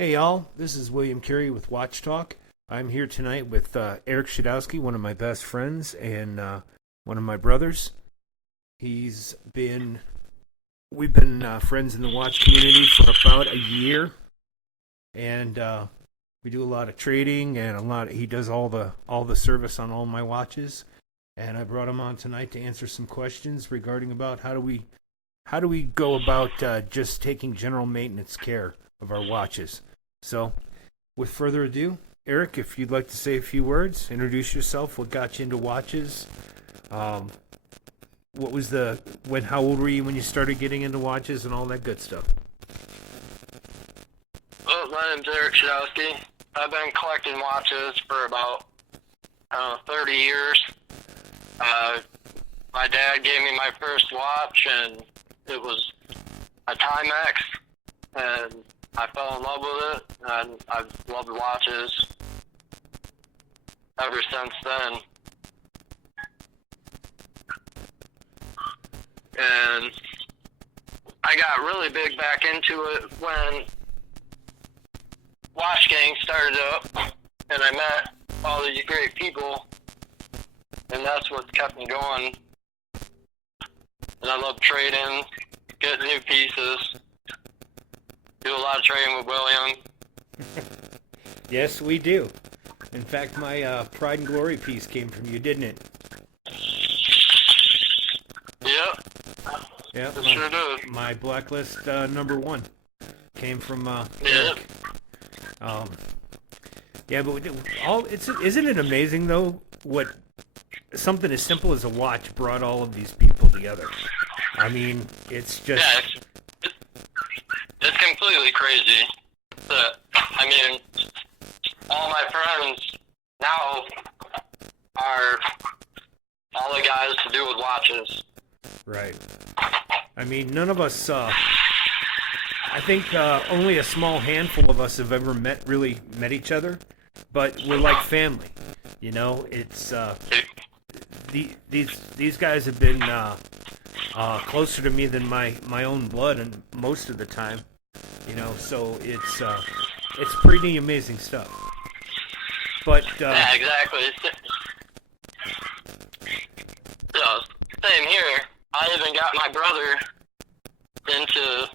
Hey y'all, this is William Carey with Watch Talk. I'm here tonight with Eric Schodowski, one of my best friends and one of my brothers. We've been friends in the watch community for about a year, and we do a lot of trading and he does all the service on all my watches. And I brought him on tonight to answer some questions regarding about how do we go about just taking general maintenance care of our watches. So, with further ado, Eric, if you'd like to say a few words, introduce yourself, what got you into watches, how old were you when you started getting into watches and all that good stuff? Well, my name's Eric Schodowski. I've been collecting watches for about, 30 years. My dad gave me my first watch, and it was a Timex, and I fell in love with it, and I've loved watches ever since then. And I got really big back into it when Watch Gang started up, and I met all these great people, and that's what kept me going. And I love trading, getting new pieces. Do a lot of trading with William. Yes, we do. In fact, my Pride and Glory piece came from you, didn't it? Yep. Yeah, It sure did. my Blacklist number one came from Yeah. Eric. Yeah, but isn't it amazing though what something as simple as a watch brought all of these people together? I mean, it's just It's completely crazy. But, all my friends now are all the guys to do with watches. right. I mean, none of us. I think only a small handful of us have ever really met each other, but we're like family. You know, it's these guys have been closer to me than my own blood, and most of the time, you know. So it's pretty amazing stuff. But Yeah, exactly. So, same here. I even got my brother into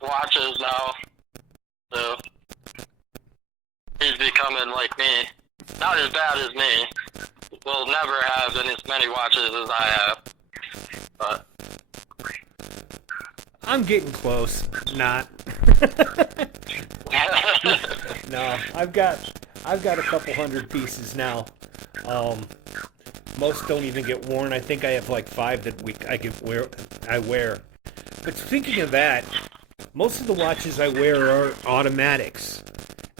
watches now, so he's becoming like me. Not as bad as me. Will never have as many watches as I have, but I'm getting close. Not. No, I've got a couple hundred pieces now. Most don't even get worn. I think I have like 5 that I wear. But speaking of that, most of the watches I wear are automatics.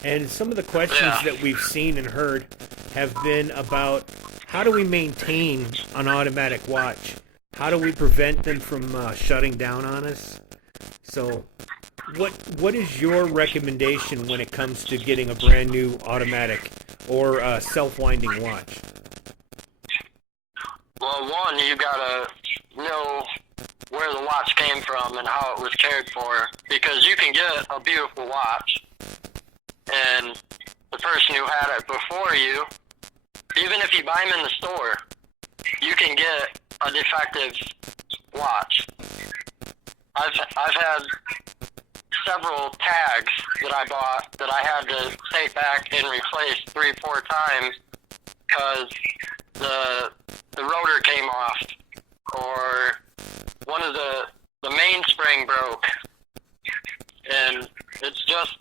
And some of the questions that we've seen and heard have been about how do we maintain an automatic watch? How do we prevent them from shutting down on us? So, what is your recommendation when it comes to getting a brand new automatic or self-winding watch? well, one, you gotta know where the watch came from and how it was cared for, because you can get a beautiful watch, and the person who had it before you, even if you buy them in the store, you can get a defective watch. I've had several tags that I bought that I had to take back and replace 3-4 times because the rotor came off, or one of the mainspring broke. And it's just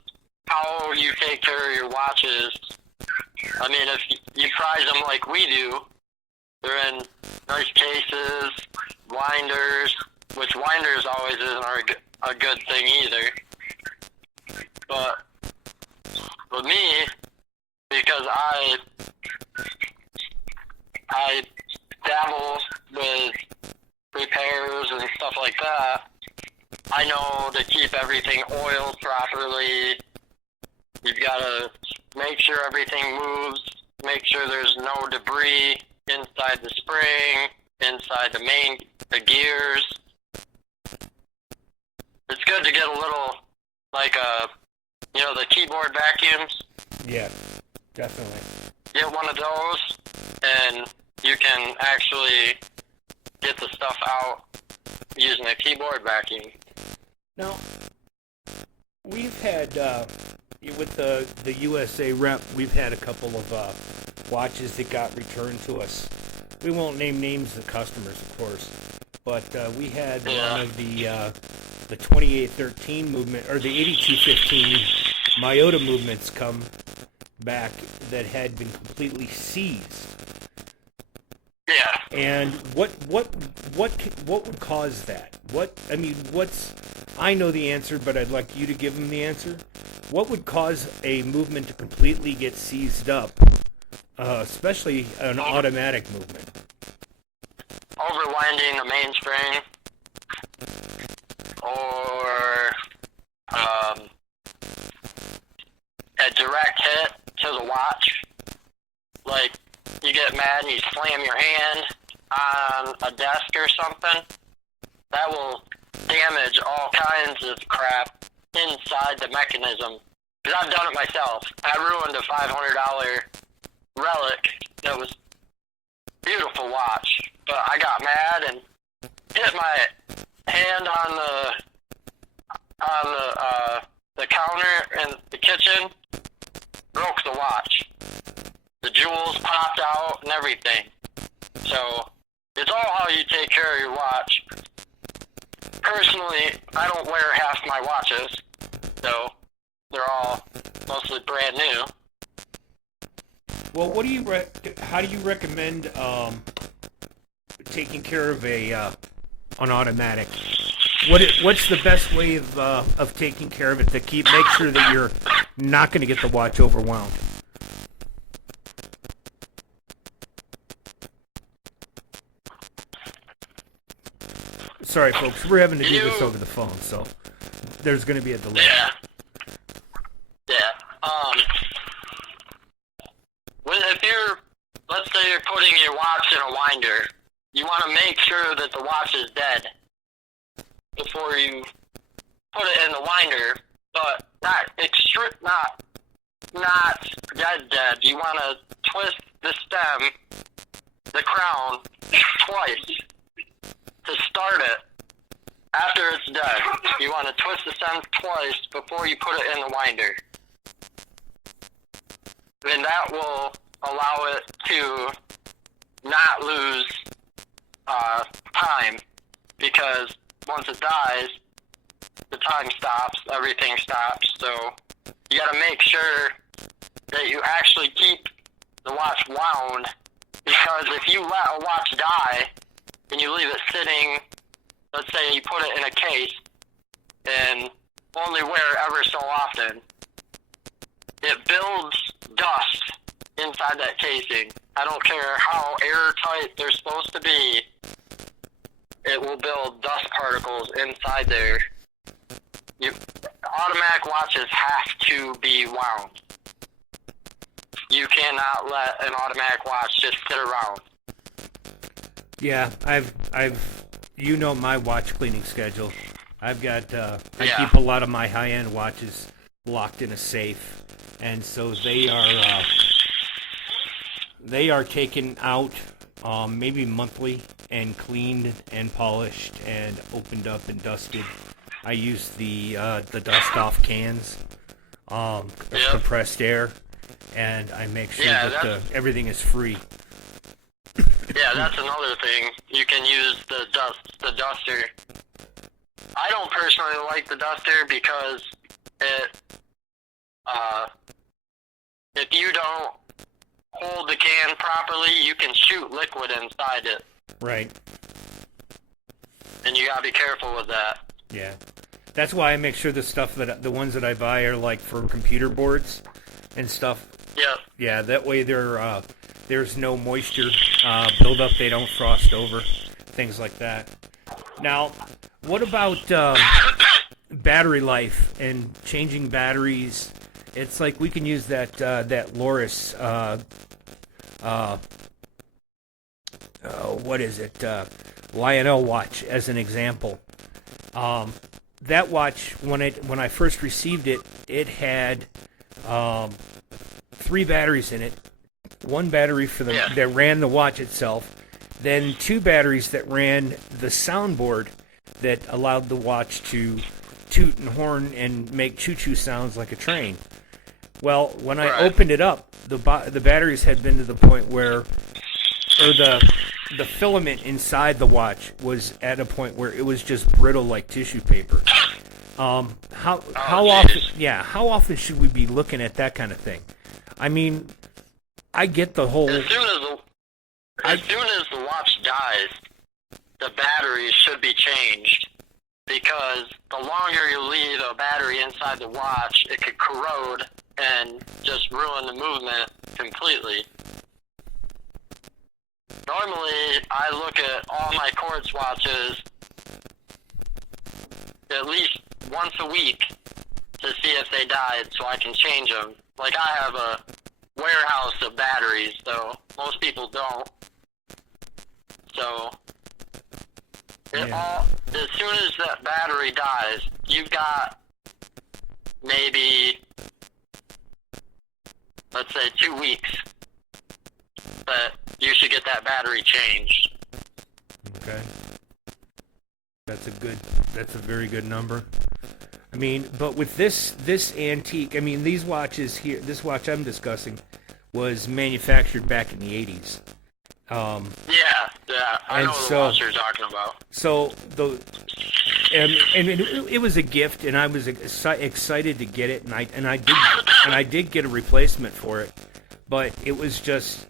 how you take care of your watches. I mean, if you prize them like we do, they're in nice cases, winders, which winders always isn't a good thing either. But with me, because I dabble with repairs and stuff like that, I know to keep everything oiled properly. You've got to make sure everything moves, make sure there's no debris inside the spring, inside the gears. It's good to get a little, like a You know, the keyboard vacuums? Yeah, definitely. Get one of those, and you can actually get the stuff out using a keyboard vacuum. Now, we've had, with the USA rep, we've had a couple of watches that got returned to us. We won't name names of customers, of course, but we had one of the 2813 movement, or the 8215 Myota movements come back that had been completely seized. Yeah. And what would cause that? I know the answer, but I'd like you to give them the answer. What would cause a movement to completely get seized up, especially an automatic movement? Overwinding the mainspring, or a direct hit to the watch. Like, you get mad and you slam your hand on a desk or something. That will damage all kinds of crap inside the mechanism. Because I've done it myself. I ruined a $500 relic that was a beautiful watch. But I got mad and hit my hand on the counter in the kitchen, broke the watch. The jewels popped out and everything. So it's all how you take care of your watch. Personally, I don't wear half my watches, so they're all mostly brand new. Well, how do you recommend taking care of an automatic? What's the best way of taking care of it to make sure that you're not going to get the watch overwhelmed? Sorry, folks, we're having to do this over the phone, so there's going to be a delay. Yeah. If let's say you're putting your watch in a winder, you want to make sure that the watch is dead before you put it in the winder, but not dead. You want to twist the stem, the crown, twice to start it. After it's dead, you want to twist the stem twice before you put it in the winder. And that will allow it to not lose time, because once it dies, the time stops, everything stops. So you got to make sure that you actually keep the watch wound, because if you let a watch die and you leave it sitting, let's say you put it in a case and only wear it ever so often, it builds dust inside that casing. I don't care how airtight they're supposed to be, it will build dust particles inside there. Automatic watches have to be wound. You cannot let an automatic watch just sit around. Yeah, I've my watch cleaning schedule. I've got I keep a lot of my high-end watches locked in a safe, and so they are taken out maybe monthly and cleaned and polished and opened up and dusted. I use the dust off cans, compressed air, and I make sure that everything is free. Yeah, that's another thing. You can use the duster. I don't personally like the duster because if you don't hold the can properly, you can shoot liquid inside it. Right. And you gotta be careful with that. Yeah. That's why I make sure the ones that I buy are like for computer boards and stuff. Yep. Yeah, that way there's no moisture buildup. They don't frost over, things like that. Now, what about battery life and changing batteries? It's like we can use that Loris. What is it? Lionel watch as an example. that watch, when I first received it, it had 3 batteries in it. 1 battery for that ran the watch itself, then 2 batteries that ran the soundboard that allowed the watch to toot and horn and make choo-choo sounds like a train. Well, when I opened it up, the batteries had been to the point where, or the filament inside the watch was at a point where it was just brittle like tissue paper. How often should we be looking at that kind of thing? I mean, I get the whole. As soon as the watch dies, the battery should be changed, because the longer you leave a battery inside the watch, it could corrode and just ruin the movement completely. Normally, I look at all my quartz watches at least once a week to see if they died, so I can change them. Like, I have a warehouse of batteries, though most people don't. So, as soon as that battery dies, you've got maybe, let's say, 2 weeks that you should get that battery changed. Okay. That's a very good number. I mean, but with this antique, I mean, these watches here, this watch I'm discussing was manufactured back in the 80s. I know the watch you're talking about. So it was a gift, and I was excited to get it, and I did get a replacement for it, but it was just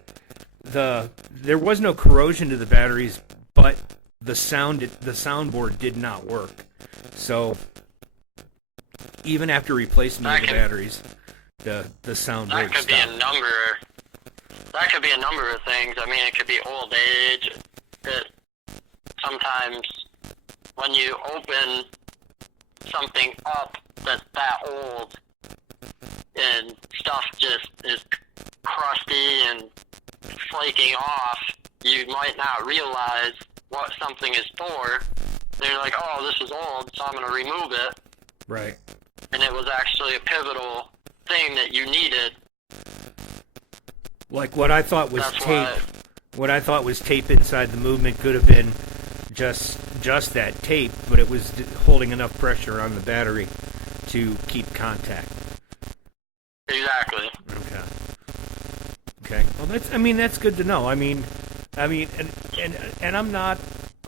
there was no corrosion to the batteries, but the soundboard did not work. So even after replacement of the batteries, the soundboard stopped. That could be a number of things. I mean, it could be old age. Sometimes when you open something up that's that old and stuff just is crusty and flaking off, you might not realize what something is for. They're like, oh, this is old, so I'm going to remove it. Right. And it was actually a pivotal thing that you needed. Like what I thought was tape. What I thought was tape inside the movement could have been just that tape, but it was holding enough pressure on the battery to keep contact. Exactly. Okay. Well, that's good to know. I mean, and I'm not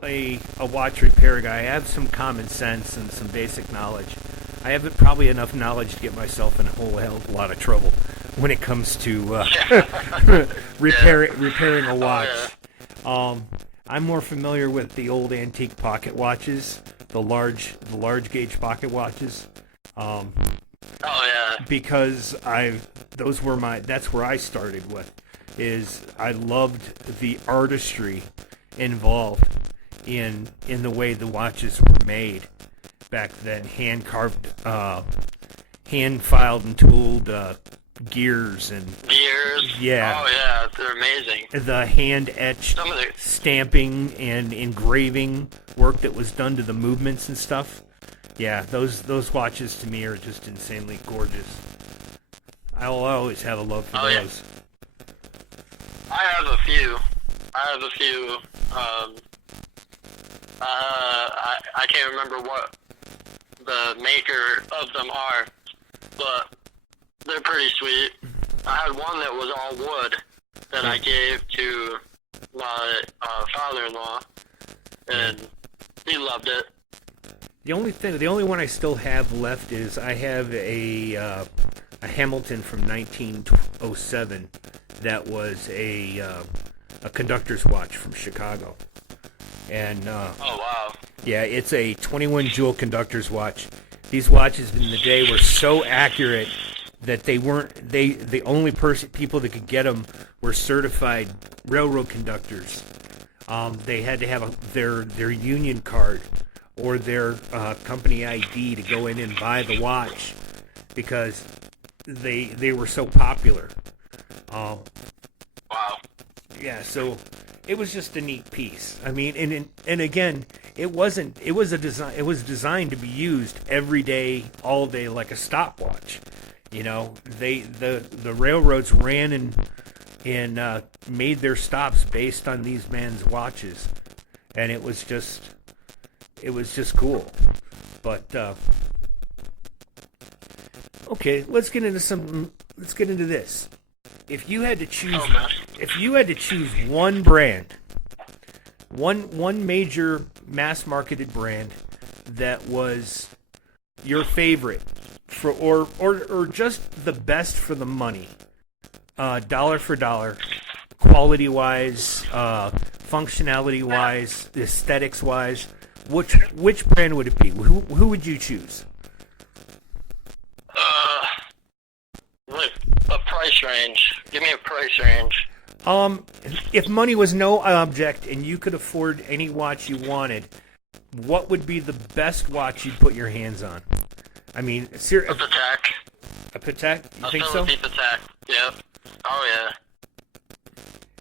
a watch repair guy. I have some common sense and some basic knowledge. I have probably enough knowledge to get myself in a whole hell of a lot of trouble when it comes to repairing a watch. I'm more familiar with the old antique pocket watches, the large gauge pocket watches. Because that's where I started with, is I loved the artistry involved in the way the watches were made back then. Hand carved, hand filed and tooled gears. Yeah. Oh yeah, they're amazing. The hand etched stamping and engraving work that was done to the movements and stuff. Yeah, those watches to me are just insanely gorgeous. I'll always have a love for those. Yeah. I have a few. I can't remember what the maker of them are, but they're pretty sweet. I had one that was all wood that I gave to my father-in-law, and he loved it. The only one I still have left is I have a Hamilton from 1907 that was a conductor's watch from Chicago, and oh wow, yeah, it's a 21 jewel conductor's watch. These watches in the day were so accurate that they weren't. The only people that could get them were certified railroad conductors. They had to have their union card or their company ID to go in and buy the watch because they were so popular. Wow. Yeah, so it was just a neat piece. I mean, and again, it wasn't. It was a design. It was designed to be used every day, all day, like a stopwatch. The railroads ran and made their stops based on these men's watches, and it was just cool. But okay, let's get into this. If you had to choose one brand, one major mass marketed brand that was your favorite or just the best for the money, dollar for dollar, quality wise, functionality wise, aesthetics wise, which brand would it be? Who would you choose? Like a price range. Give me a price range. If money was no object and you could afford any watch you wanted, what would be the best watch you'd put your hands on? I mean, A Patek. A Patek? You think so? A Patek. Yep. Oh yeah.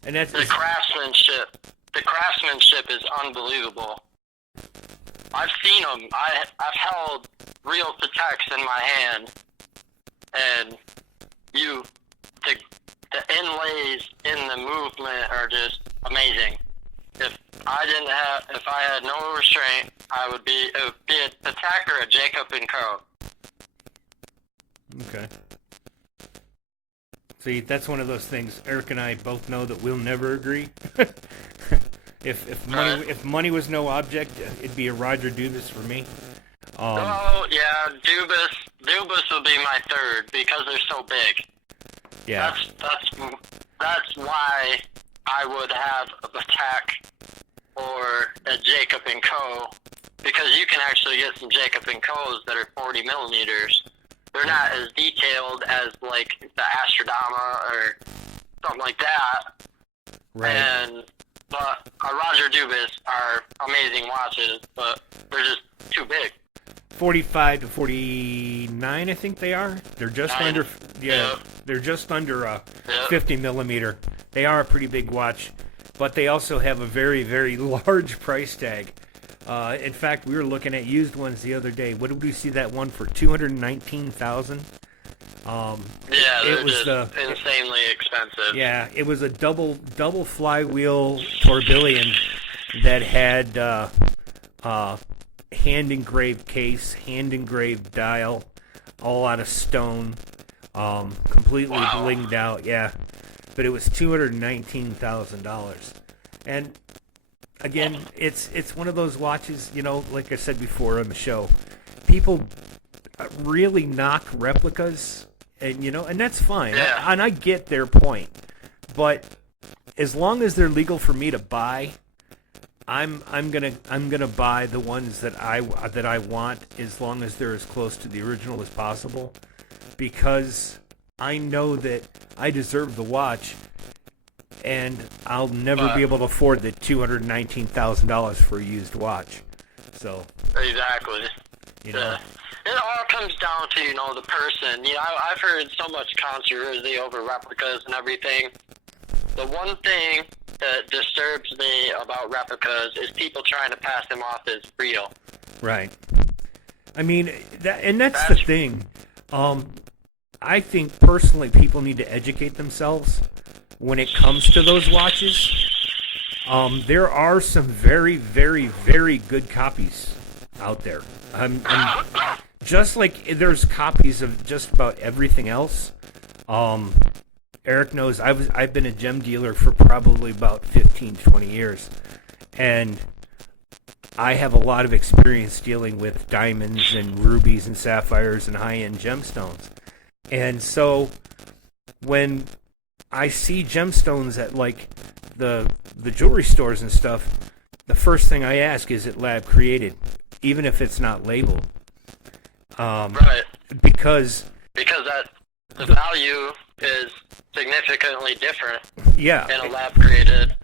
And that's the craftsmanship. The craftsmanship is unbelievable. I've seen them. I've held real Pateks in my hand, and the inlays in the movement are just amazing. If I had no restraint, it would be a Patek or a Jacob & Co. Okay. See, that's one of those things. Eric and I both know that we'll never agree. If money was no object, it'd be a Roger Dubus for me. Oh yeah, Dubus would be my third because they're so big. Yeah. That's why I would have a Patek or a Jacob & Co. because you can actually get some Jacob & Co.'s that are 40 millimeters. They're not as detailed as like the Astrodama or something like that. Right. But Roger Dubus are amazing watches, but they're just too big. 45 to 49, I think they are. They're just under. Yeah, they're just under 50 millimeter. They are a pretty big watch, but they also have a very, very large price tag. In fact, we were looking at used ones the other day. What did we see that one for? $219,000. Yeah, it was insanely expensive. Yeah, it was a double flywheel tourbillon that had hand engraved case, hand engraved dial, all out of stone, completely blinged out. Yeah, but it was $219,000, and again, it's one of those watches. Like I said before on the show, people really knock replicas. And that's fine. Yeah. And I get their point. But as long as they're legal for me to buy, I'm gonna buy the ones that I want, as long as they're as close to the original as possible, because I know that I deserve the watch, and I'll never be able to afford the $219,000 for a used watch. So exactly. It all comes down to, the person. I've heard so much controversy over replicas and everything. The one thing that disturbs me about replicas is people trying to pass them off as real. Right. I mean, that's the thing. I think, personally, people need to educate themselves when it comes to those watches. There are some very, very, very good copies out there. Just like there's copies of just about everything else. Eric knows I've been a gem dealer for probably about 15, 20 years. And I have a lot of experience dealing with diamonds and rubies and sapphires and high-end gemstones. And so when I see gemstones at like the jewelry stores and stuff, the first thing I ask, is it lab created, even if it's not labeled. Right. Because the value is significantly different. Yeah. In a lab created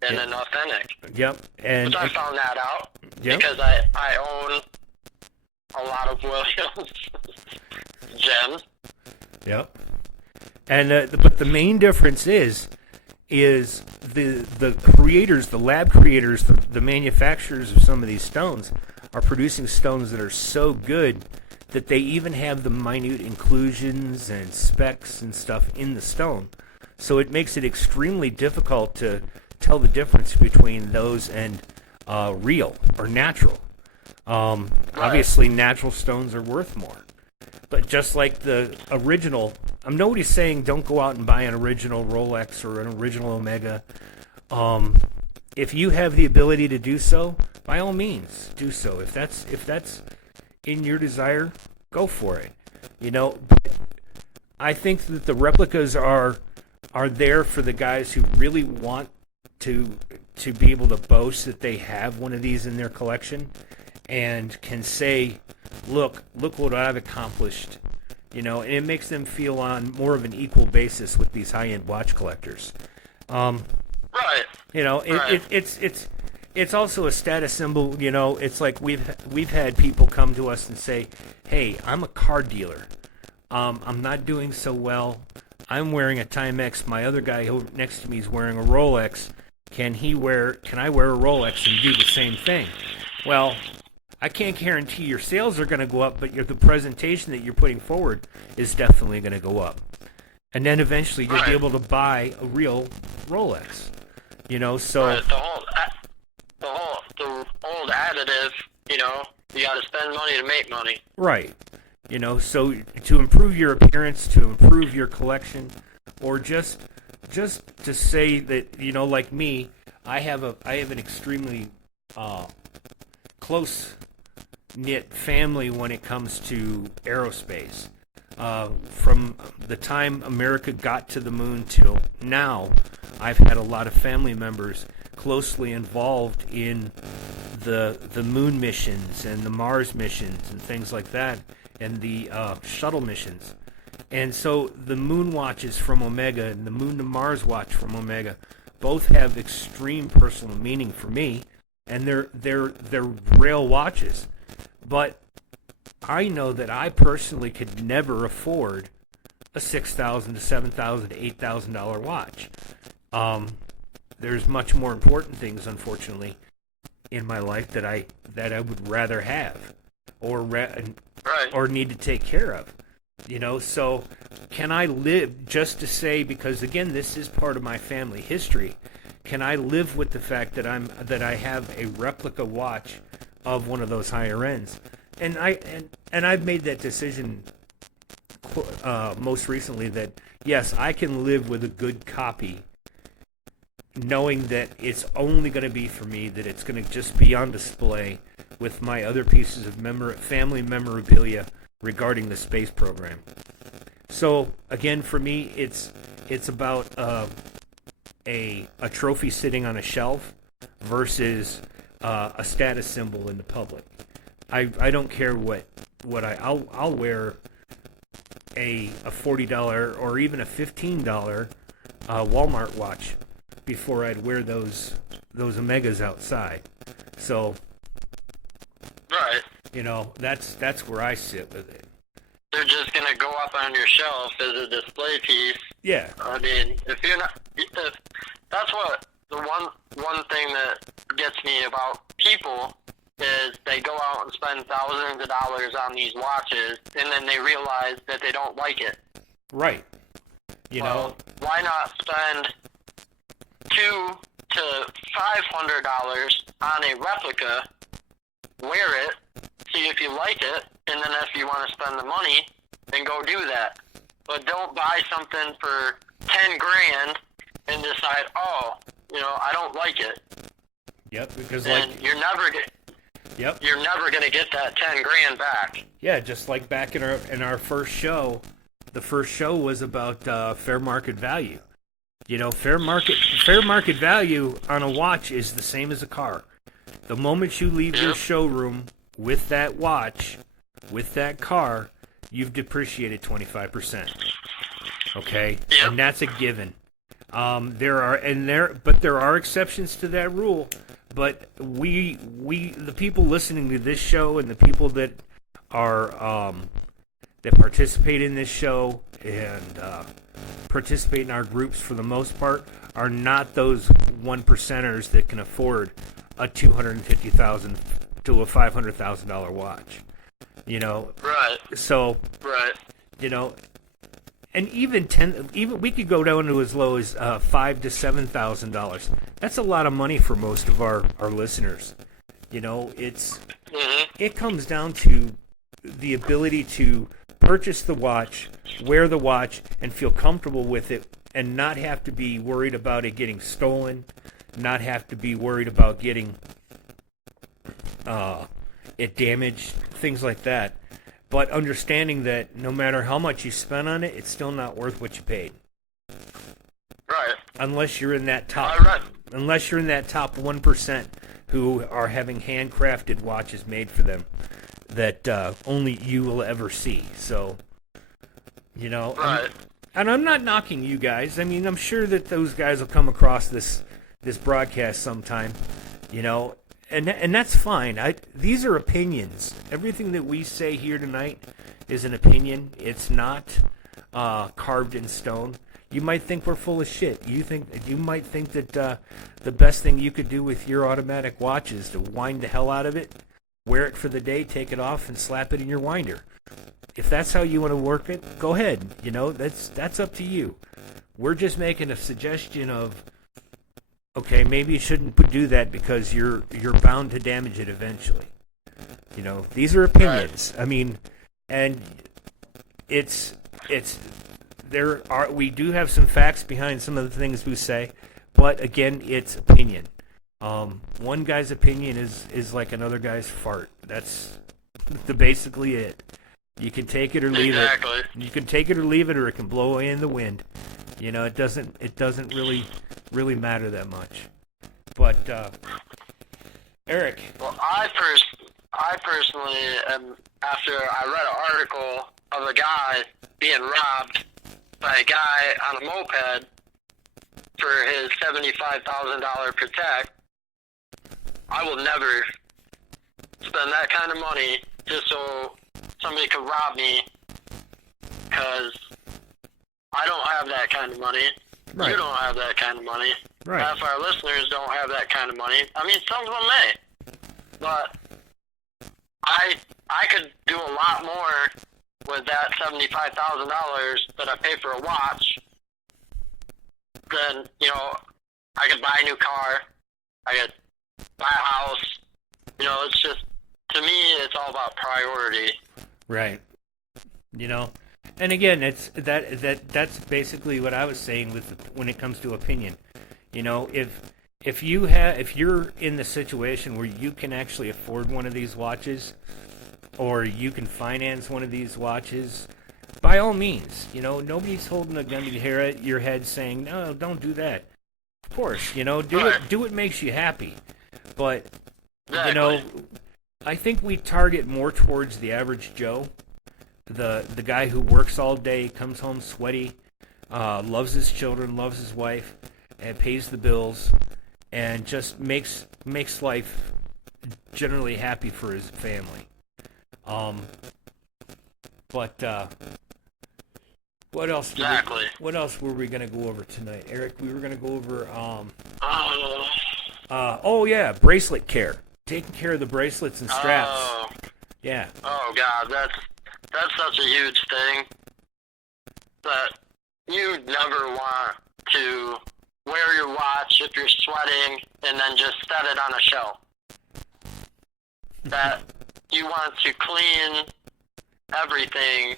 and an authentic. Yep. Which I found that out. Yep. Because I own a lot of Williams gems. Yep. And but the main difference is is the creators, the lab creators, the manufacturers of some of these stones are producing stones that are so good that they even have the minute inclusions and specs and stuff in the stone. So it makes it extremely difficult to tell the difference between those and real or natural. Obviously, natural stones are worth more. But just like the original, nobody's saying don't go out and buy an original Rolex or an original Omega. If you have the ability to do so, by all means, do so. If that's in your desire, go for it. But I think that the replicas are there for the guys who really want to be able to boast that they have one of these in their collection and can say, look what I've accomplished, and it makes them feel on more of an equal basis with these high-end watch collectors. Right. It's also a status symbol. It's like we've had people come to us and say, hey, I'm a car dealer. I'm not doing so well. I'm wearing a Timex. My other guy next to me is wearing a Rolex. Can I wear a Rolex and do the same thing? Well, I can't guarantee your sales are going to go up, but the presentation that you're putting forward is definitely going to go up. And then eventually you'll be able to buy a real Rolex. So right. The old additive, you got to spend money to make money. Right. So to improve your appearance, to improve your collection, or just to say that, like me, I have an extremely close knit family when it comes to aerospace. From the time America got to the moon till now, I've had a lot of family members closely involved in the moon missions and the Mars missions and things like that, and the shuttle missions. And so the moon watches from Omega and the moon to Mars watch from Omega both have extreme personal meaning for me, and they're rail watches. But I know that I personally could never afford a $6,000 to $7,000 to $8,000 watch. There's much more important things, unfortunately, in my life that I would rather have, or need to take care of. So can I live, just to say, because again, this is part of my family history, can I live with the fact that I have a replica watch of one of those higher ends? And I've made that decision most recently that yes, I can live with a good copy, knowing that it's only going to be for me, that it's going to just be on display with my other pieces of family memorabilia regarding the space program. So again, for me, it's about a trophy sitting on a shelf versus a status symbol in the public. I don't care I'll wear a $40 or even a $15 Walmart watch before I'd wear those Omegas outside. So right. That's where I sit with it. They're just gonna go up on your shelf as a display piece. Yeah. I mean, if that's what the one thing that gets me about people is they go out and spend thousands of dollars on these watches, and then they realize that they don't like it. Right. Why not spend $200 to $500 on a replica, wear it, see if you like it, and then if you want to spend the money, then go do that. But don't buy something for $10,000 and decide, I don't like it. Yep, because you're never gonna get that $10,000 back. Yeah, just like back in our first show, the first show was about fair market value. Fair market value on a watch is the same as a car. The moment you leave your showroom with that watch, with that car, you've depreciated 25%. Okay? Yep. And that's a given. There are exceptions to that rule, but the people listening to this show and the people that are that participate in this show and participate in our groups for the most part are not those 1%ers that can afford a $250,000 to a $500,000 watch. Right. So, right. And even we could go down to as low as $5,000 to $7,000. That's a lot of money for most of our listeners. It comes down to the ability to purchase the watch, wear the watch, and feel comfortable with it, and not have to be worried about it getting stolen, not have to be worried about getting it damaged, things like that. But understanding that no matter how much you spend on it, it's still not worth what you paid. Right. Unless you're in that top 1% who are having handcrafted watches made for them that only you will ever see. So, Right. And I'm not knocking you guys. I mean, I'm sure that those guys will come across this broadcast sometime, and that's fine. These are opinions. Everything that we say here tonight is an opinion. It's not carved in stone. You might think we're full of shit. You might think that the best thing you could do with your automatic watch is to wind the hell out of it, wear it for the day, take it off, and slap it in your winder. If that's how you want to work it, go ahead. That's up to you. We're just making a suggestion of, okay, maybe you shouldn't do that because you're bound to damage it eventually. These are opinions. Right. I mean, and we do have some facts behind some of the things we say, but again, it's opinion. One guy's opinion is like another guy's fart. That's basically it. You can take it or leave it. You can take it or leave it, or it can blow away in the wind. It doesn't really matter that much. But Eric. Well, I personally am, after I read an article of a guy being robbed by a guy on a moped for his $75,000 Protect, I will never spend that kind of money just so somebody could rob me, because I don't have that kind of money. Right. You don't have that kind of money. Right. Half our listeners don't have that kind of money. I mean, some of them may, but I could do a lot more with that $75,000 that I pay for a watch than, I could buy a new car, I could buy a house. It's just, to me, it's all about priority. Right. And again, it's that's basically what I was saying when it comes to opinion. If you're in the situation where you can actually afford one of these watches, or you can finance one of these watches, by all means, nobody's holding a gun to your head saying, no, don't do that. Of course, do what makes you happy. But, I think we target more towards the average Joe, the guy who works all day, comes home sweaty, loves his children, loves his wife, and pays the bills, and just makes life generally happy for his family. But what else? Exactly. What else were we gonna go over tonight, Eric? We were gonna go over bracelet care, taking care of the bracelets and straps. Oh. Yeah. Oh God, that's such a huge thing that you never want to wear your watch if you're sweating and then just set it on a shelf. That you want to clean everything.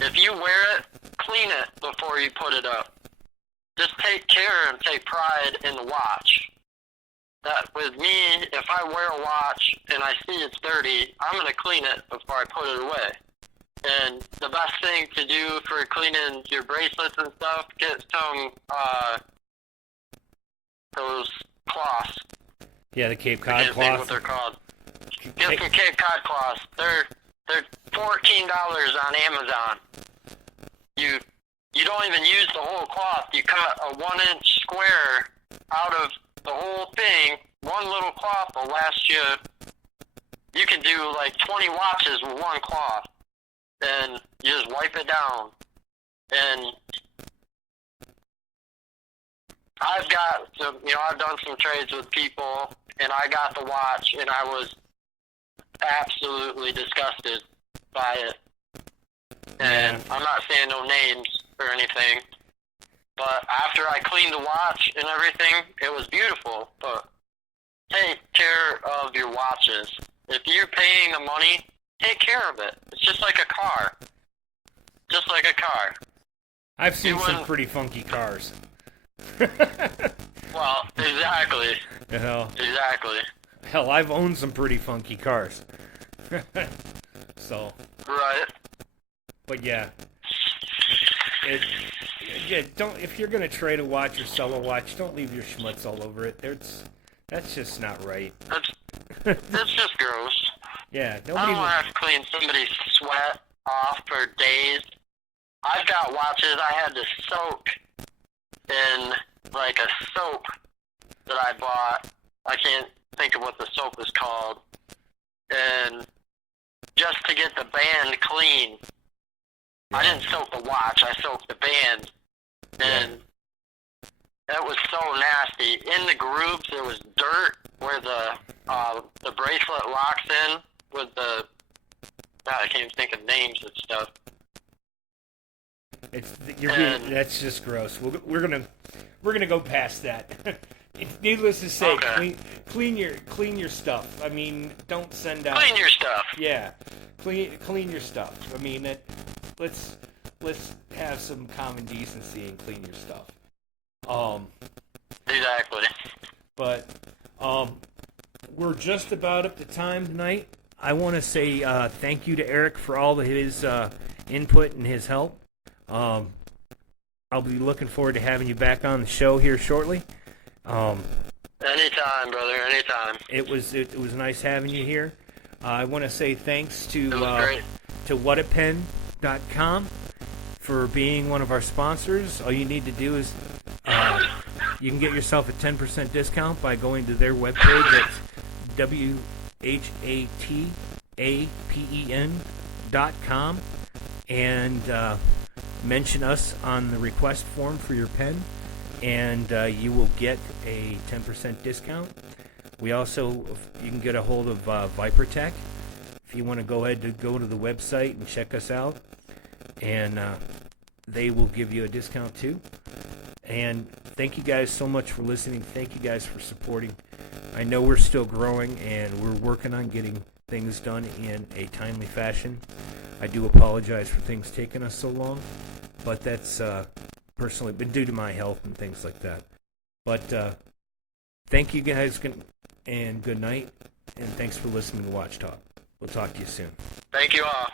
If you wear it, clean it before you put it up. Just take care and take pride in the watch. That with me, if I wear a watch and I see it's dirty, I'm going to clean it before I put it away. And the best thing to do for cleaning your bracelets and stuff, get some, those cloths. Yeah, the Cape Cod cloths. I can't think what they're called. Get some Cape Cod cloths. They're $14 on Amazon. You don't even use the whole cloth. You cut a 1-inch square out of the whole thing. One little cloth will last you. You can do like 20 watches with one cloth. and you just wipe it down. And I've got some, I've done some trades with people, and I got the watch, and I was absolutely disgusted by it. And I'm not saying no names or anything, but after I cleaned the watch and everything, it was beautiful. But take care of your watches. If you're paying the money, take care of it. It's just like a car. Just like a car. I've seen some pretty funky cars. Well, exactly. Exactly. Hell, I've owned some pretty funky cars. So. Right. But yeah. Don't, if you're gonna trade a watch or sell a watch, don't leave your schmutz all over it. That's just not right. That's just gross. Yeah, I don't want to have to clean somebody's sweat off for days. I've got watches I had to soak in, like a soap that I bought. I can't think of what the soap is called. And just to get the band clean. I didn't soak the watch, I soaked the band. And that was so nasty. In the grooves, there was dirt where the bracelet locks in with the... God, I can't even think of names and stuff. That's just gross. We're gonna go past that. Needless to say, okay. clean your stuff. I mean, don't send out. Clean your stuff. Yeah, clean your stuff. I mean, let's have some common decency and clean your stuff. Exactly. But we're just about up to time tonight. I want to say thank you to Eric for all of his input and his help. I'll be looking forward to having you back on the show here shortly. Anytime, brother. Anytime. It was nice having you here. I want to say thanks to to whatapen.com for being one of our sponsors. All you need to do is you can get yourself a 10% discount by going to their webpage at whatapen.com and mention us on the request form for your pen, and you will get a 10% discount. We also, you can get a hold of ViperTech if you want to go ahead to go to the website and check us out, and they will give you a discount too. And thank you guys so much for listening. Thank you guys for supporting. I know we're still growing, and we're working on getting things done in a timely fashion. I do apologize for things taking us so long, but that's personally been due to my health and things like that. But thank you guys, and good night, and thanks for listening to Watch Talk. We'll talk to you soon. Thank you all.